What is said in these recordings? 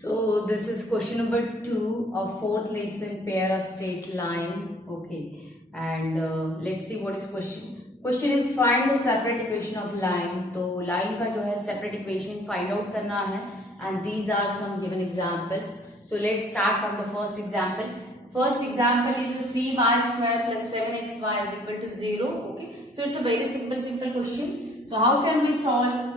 So this is question number 2 of fourth lesson, pair of straight line. Okay, and let's see what is question. Question is find the separate equation of line. तो line का जो है separate equation find out करना है, and these are some given examples. So let's start from the first example. First example is 3y square plus 7xy is equal to 0. Okay, so it's a very simple question. So how can we solve?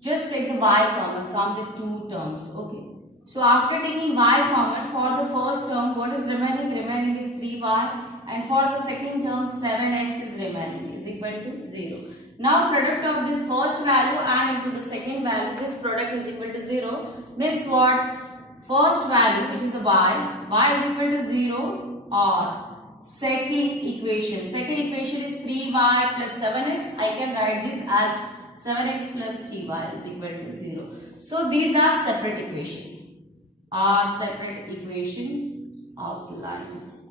Just take the y common from the two terms. Okay. So after taking y common for the first term, what is remaining? Remaining is 3y, and for the second term 7x is remaining is equal to 0. Now product of this first value and into the second value, this product is equal to 0 means what? First value, which is the y is equal to 0, or second equation. Second equation is 3y plus 7x. I can write this as 7x plus 3y is equal to 0. So these are separate equation. Separate equation of lines.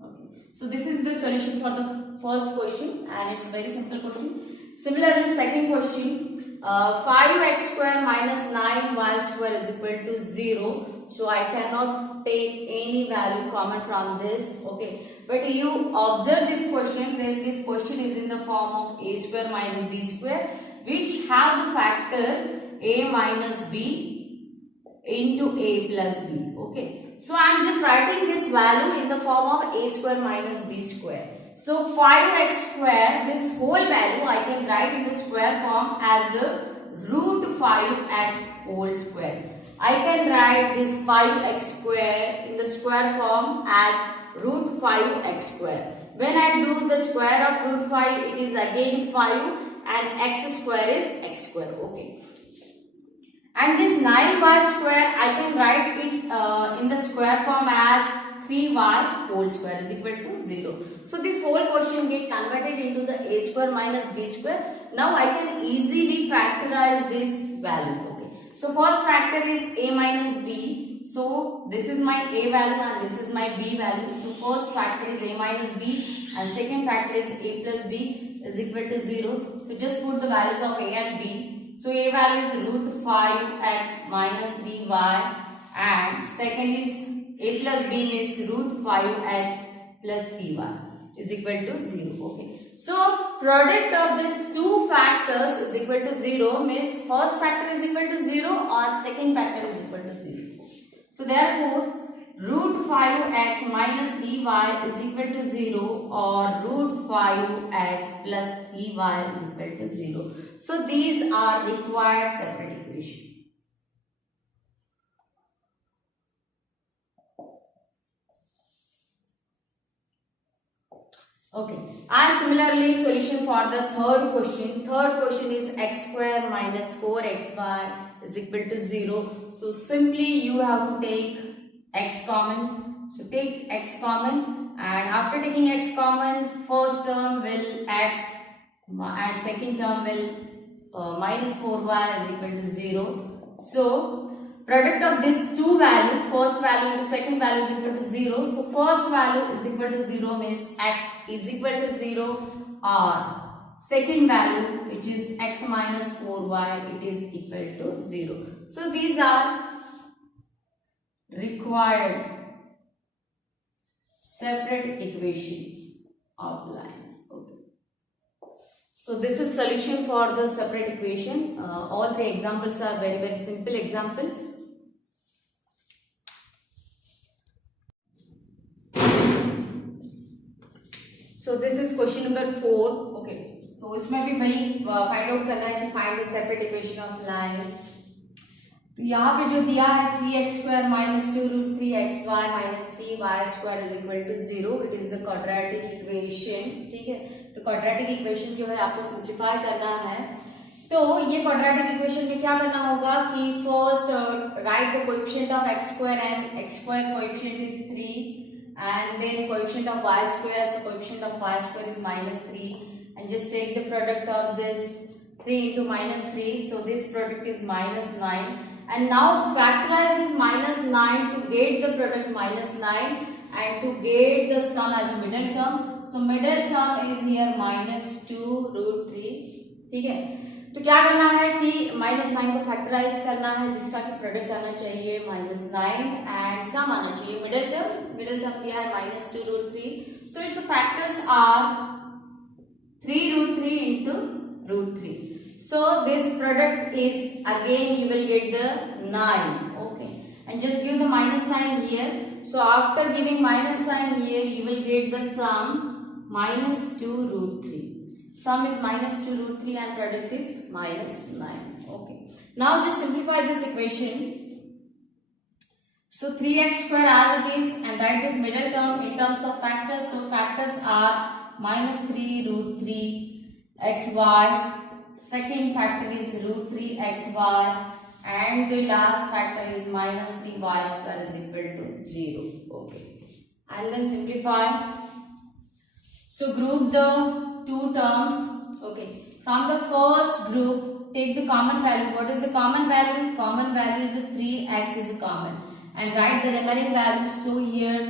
Okay. So this is the solution for the first question, and it's very simple question. Similarly, second question, 5x square minus 9y square is equal to 0. So I cannot take any value common from this. Okay. But you observe this question, then this question is in the form of a square minus b square, which have the factor a minus b into a plus b. Okay, so I am just writing this value in the form of a square minus b square. So 5x square, this whole value I can write in the square form as a root 5x whole square. I can write this 5x square in the square form as root 5x square. When I do the square of root 5, it is again 5, and x square is x square. Okay. And this 9y square, I can write it in the square form as 3y whole square is equal to 0. So this whole question get converted into the a square minus b square. Now I can easily factorize this value. Okay. So first factor is a minus b. So this is my a value and this is my b value. So first factor is a minus b and second factor is a plus b is equal to 0. So just put the values of a and b. So a value is root 5x minus 3y, and second is a plus b means root 5x plus 3y is equal to 0. Okay. So product of these two factors is equal to 0 means first factor is equal to 0 or second factor is equal to 0. So therefore root 5x minus 3y is equal to 0 or root 5x plus 3y is equal to 0. So these are required separate equations. Okay, and similarly solution for the third question. Third question is x square minus 4xy is equal to 0. So simply you have to take x common. So take x common, and after taking x common, first term will x and second term will minus 4y is equal to 0. So product of these two value, first value into second value is equal to 0. So first value is equal to 0 means x is equal to 0, or second value which is x minus 4y, it is equal to 0. So these are required separate equation of lines. Okay. So this is solution for the separate equation. All three examples are very simple examples. So this is question number 4. Okay. तो इसमें भी भाई find out करना है कि find the separate equation of line. तो यहाँ पे जो दिया है 3x square minus 2 root 3xy minus 3y square is equal to 0. It is the quadratic equation. ठीक है, तो quadratic equation जो है आपको सिंप्लीफाई करना है. तो ये quadratic equation में क्या करना होगा कि first write the coefficient of x square, and x square coefficient is 3, and then coefficient of y square, so coefficient of y square is minus 3, and just take the product of this 3 into minus 3, so this product is minus 9. And now factorize this minus 9 to get the product minus 9 and to get the sum as a middle term. So middle term is here minus 2 root 3. ठीक है. तो क्या करना है कि -9 को factorise करना है, जिसका कि प्रोडक्ट आना चाहिए -9 एंड सम आना चाहिए मिडिल टर्म दिया है -2√3. So it's factors are 3√3 into √3. So this product is, again you will get the 9. Okay, and just give the minus sign here. So after giving minus sign here, you will get the sum -2√3. Sum is -2√3 and product is -9. Okay. Now just simplify this equation. So 3x square as it is, and write this middle term in terms of factors. So factors are -3√3 xy. Second factor is √3 xy, and the last factor is -3y square is equal to 0. Okay. And then simplify. So group the two terms. Okay, from the first group take the common value. What is the common value? Common value is 3x is common, and write the remaining value. So here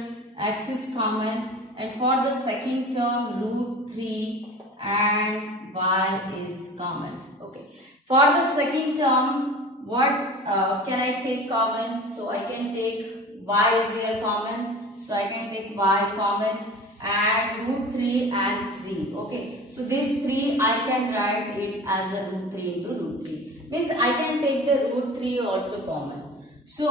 x is common, and for the second term √3 and y is common. Okay, for the second term what can I take common? So I can take y is here common, so I can take y common, and √3 and 3. Okay, so this 3 I can write it as a √3 into √3, means I can take the √3 also common. So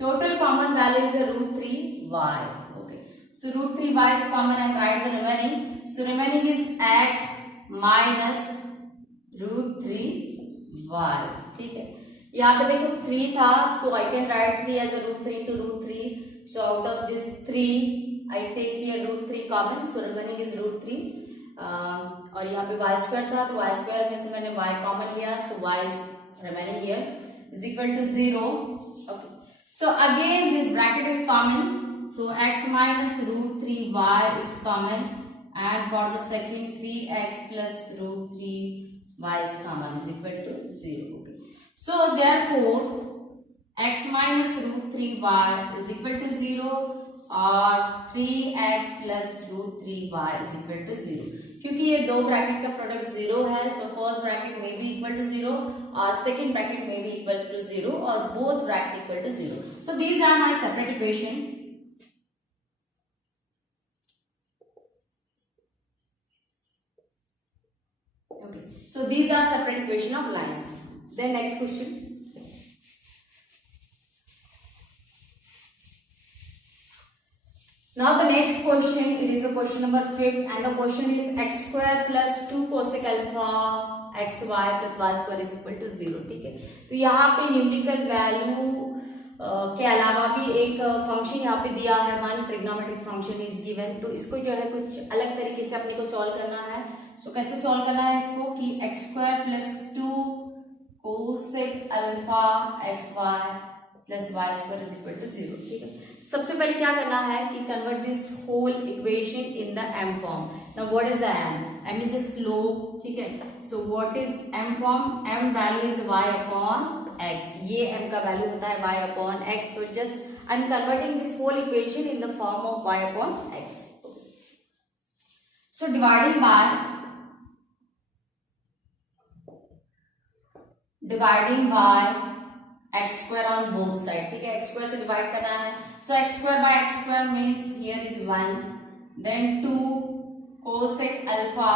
total common value is a √3y. Okay, so √3y is common and write the remaining. So remaining is x minus √3y. ठीक है, यहाँ पे देखो 3 था, तो I can write 3 as a √3 into √3. So out of this 3 I take here √3 common, so remaining is √3. और यहाँ पे y square था, तो y square में से मैंने y common लिया, so y is remaining here is equal to 0. Okay, so again this bracket is common, so x minus √3y is common, and for the second 3x plus √3y is common is equal to 0. Okay, so therefore x minus √3y is equal to 0 और 3x plus √3y is equal to 0. क्योंकि ये दो bracket का product 0 है, so first bracket में भी equal to 0 और second bracket में भी इक्वल टू 0 और both bracket equal to 0. So these are my separate equation. Okay, so these are separate equation of lines. Then next question. Now the next question, it is the question number 5th, and the question is x square plus 2 cosec alpha xy plus y square is equal to 0. ठीक है, तो यहाँ पे numerical value के अलावा भी एक function यहाँ पे दिया है, one trigonometric function is given. तो इसको जो है कुछ अलग तरीके से अपने को सॉल्व करना है. सो कैसे सॉल्व करना है इसको कि x square plus 2 cosec alpha xy plus y square is equal to 0. ठीक है, सबसे पहले क्या करना है कि convert this whole equation in the m form. Now what is the m is the slope. ठीक है, so what is m form? m value is y upon x. ये m का वैल्यू होता है y अपॉन x. तो just I am converting this whole equation in the form of y upon x. So dividing by x square on both side. ठीक है, x square से divide करना है. So x square by x square means here is 1, then 2 cosec alpha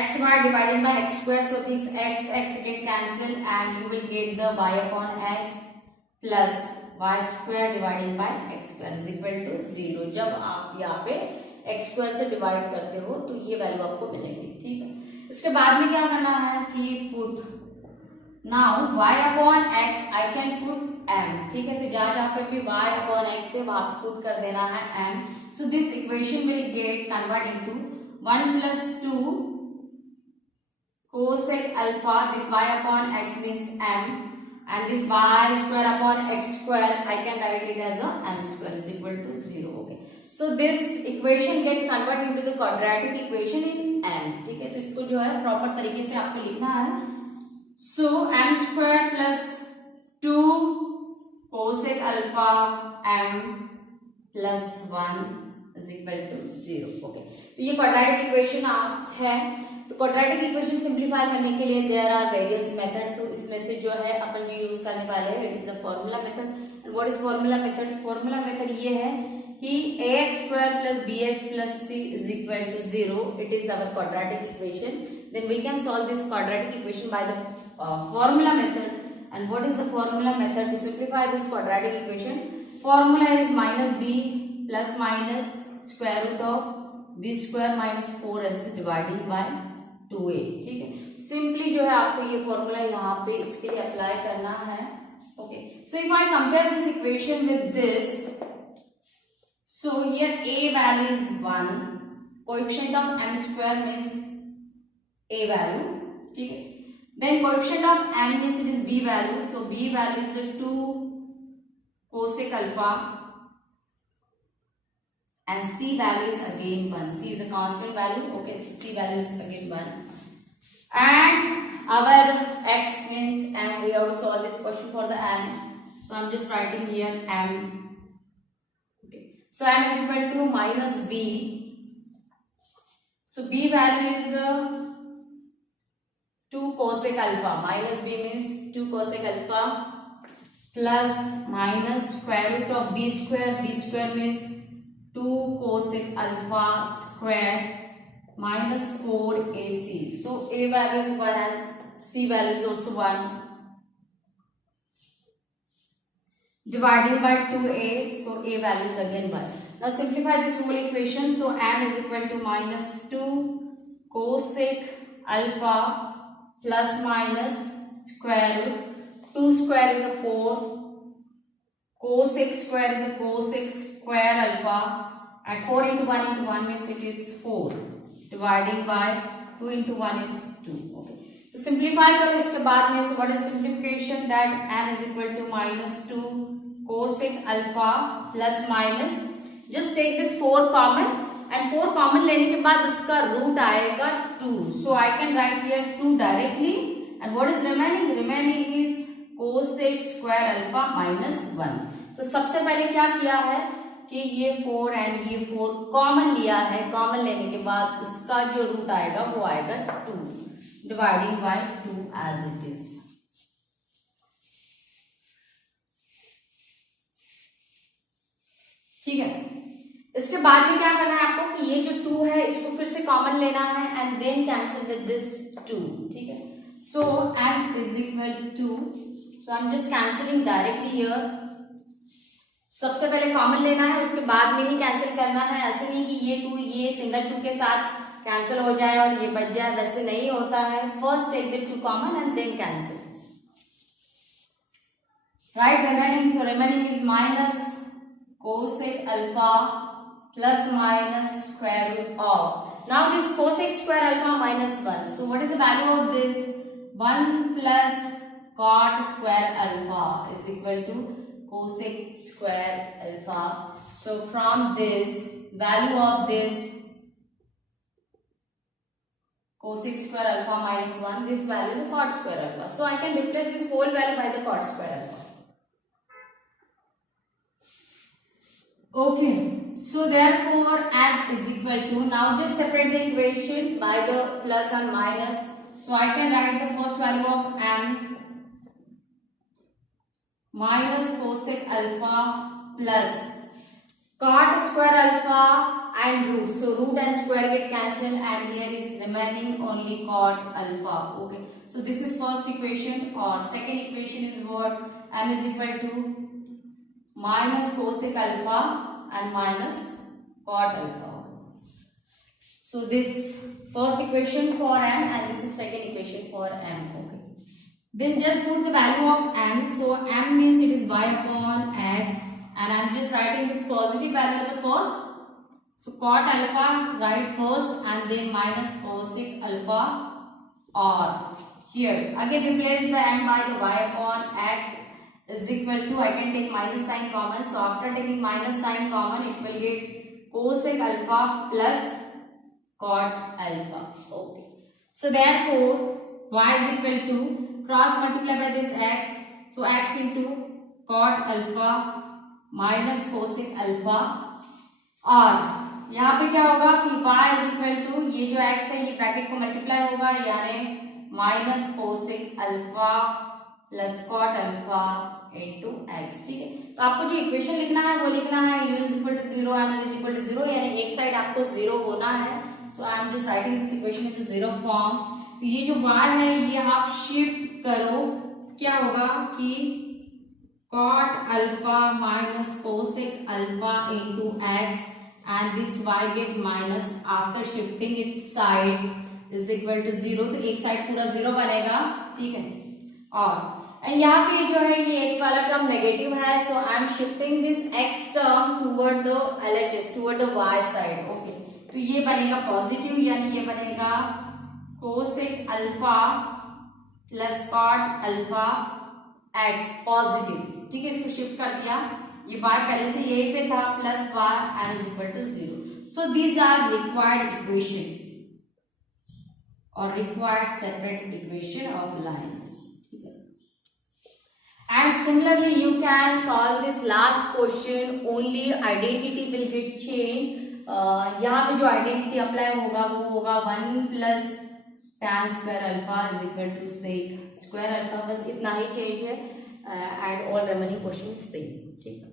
xy divided by x square. So this x get cancelled and you will get the y upon x plus y square divided by x square is equal to 0. जब आप यहाँ पे x square से divide करते हो तो ये value आपको मिलेगी. ठीक है, इसके बाद में क्या करना है कि put now y upon x I can put m. ठीक है, तो जहाँ पे भी y अपॉन x है वहां पुट कर देना है m. So this equation will get convert into 1 plus 2 cosec alpha. This y upon x means m, and this y square upon x square I can write it as a m square is equal to 0. Okay, so this equation get convert into the quadratic equation in m. ठीक है, तो इसको जो है proper तरीके से आपको लिखना है. So m square plus 2 cosec alpha m plus 1 is equal to 0. Okay, तो ये क्वाड्रेटिक इक्वेशन है. तो क्वाड्रेटिक इक्वेशन सिंप्लीफाई करने के लिए देयर आर वेरियस मेथड, तो इसमें से जो है अपन जो यूज करने वाले हैं it is the formula method. And what is formula method? Formula method ये है कि ax square plus bx plus c is equal to 0, it is our quadratic equation. Then we can solve this quadratic equation by the formula method. And what is the formula method to simplify this quadratic equation? Formula is minus b plus minus square root of b square minus 4ac dividing by 2a। ठीक है, simply जो है आपको ये formula यहाँ पे इसके लिए अप्लाई करना है। Okay, so if I compare this equation with this, so here a value is 1, coefficient of m square means a value, ठीक है, then coefficient of m means it is b value, so b value is 2 cosec alpha and c value is again 1, c is a constant value, okay, so c value is again 1 and our x means m, we have to solve this question for the m, so I'm just writing here m. So m is equal to minus b. So b value is 2 cosec alpha. Minus b means 2 cosec alpha plus minus square root of b square. B square means 2 cosec alpha square minus 4ac. So a value is 1 and c value is also 1. Dividing by 2a, so a value is again 1. Now simplify this whole equation, so m is equal to minus 2 cosec alpha plus minus square root, 2 square is a 4, cosec square is a cosec square alpha and 4 into 1 means it is 4, dividing by 2 into 1 is 2. Okay, तो simplify करो इसके बाद में, so what is simplification? That m is equal to minus 2 cosec alpha plus minus, just take this 4 common and 4 common लेने के बाद उसका root आएगा 2, so I can write here 2 directly and what is remaining? Remaining is cosec square alpha minus 1. तो सबसे पहले क्या किया है कि ये 4 एंड ये 4 कॉमन लिया है, कॉमन लेने के बाद उसका जो रूट आएगा वो आएगा 2, dividing by 2 as it is. ठीक है, इसके बाद में क्या करना है आपको कि ये जो 2 है इसको फिर से कॉमन लेना है and then cancel with this 2, ठीक है, सो m is equal to, so I'm just cancelling directly here. सबसे पहले कॉमन लेना है, उसके बाद में ही कैंसिल करना है, ऐसे नहीं कि ये 2 ये सिंगल 2 के साथ कैंसिल हो जाए और ये बच जाए, वैसे नहीं होता है, first take the 2 common and then cancel, right. Remaining, so remaining is minus cosec alpha plus minus square root of, now this cosec square alpha minus 1, so what is the value of this? 1 plus cot square alpha is equal to cosec square alpha, so from this value of this cosec square alpha minus 1, this value is a cot square alpha, so I can replace this whole value by the cot square alpha. Okay, so therefore m is equal to, now just separate the equation by the plus and minus, so I can write the first value of m minus cosec alpha plus cot square alpha and root, so root and square get cancelled and here is remaining only cot alpha. Okay, so this is first equation, or second equation is what? M is equal to minus cosec alpha and minus cot alpha. So this first equation for m and this is second equation for m. Okay, then just put the value of m, so m means it is y upon x and I am just writing this positive value as a first, so cot alpha write first and then minus cosec alpha, or here again replace the m by the y upon x is equal to, I can take minus sign common, so after taking minus sign common it will get cosec alpha plus cot alpha. Okay, so therefore y is equal to, cross multiply by this x, so x into cot alpha minus cosec alpha, or यहाँ पे क्या होगा कि y is equal to ये जो x है ये bracket को मल्टीप्लाई होगा यानी minus cosec alpha plus cot alpha into X. ठीक है, तो आपको जो इक्वेशन लिखना है वो लिखना है u is equal to 0 and v is equal to 0, यानी एक साइड आपको 0 होना है। So I am just writing this equation is 0 form. तो ये जो y है ये आप शिफ्ट करो, क्या होगा कि cot alpha minus cosec alpha into x and this y get minus after shifting its side is equal to 0, तो एक साइड पूरा 0 बनेगा। ठीक है, और यहाँ पे जो है ये x वाला टर्म नेगेटिव है, so I am shifting this x term toward the LHS toward the y side. Okay, तो ये बनेगा पॉजिटिव, यानी ये बनेगा cosec alpha plus cot alpha x positive. ठीक है, इसको शिफ्ट कर दिया, ये y पहले से यही पे था plus y and is equal to 0. So these are required equation or required separate equation of lines. And similarly you can solve this last question, only identity will get changed. यहाँ पे जो identity apply होगा वो होगा 1 plus tan square alpha is equal to sec square alpha, बस इतना ही change है, and all remaining question is same। ठीक है।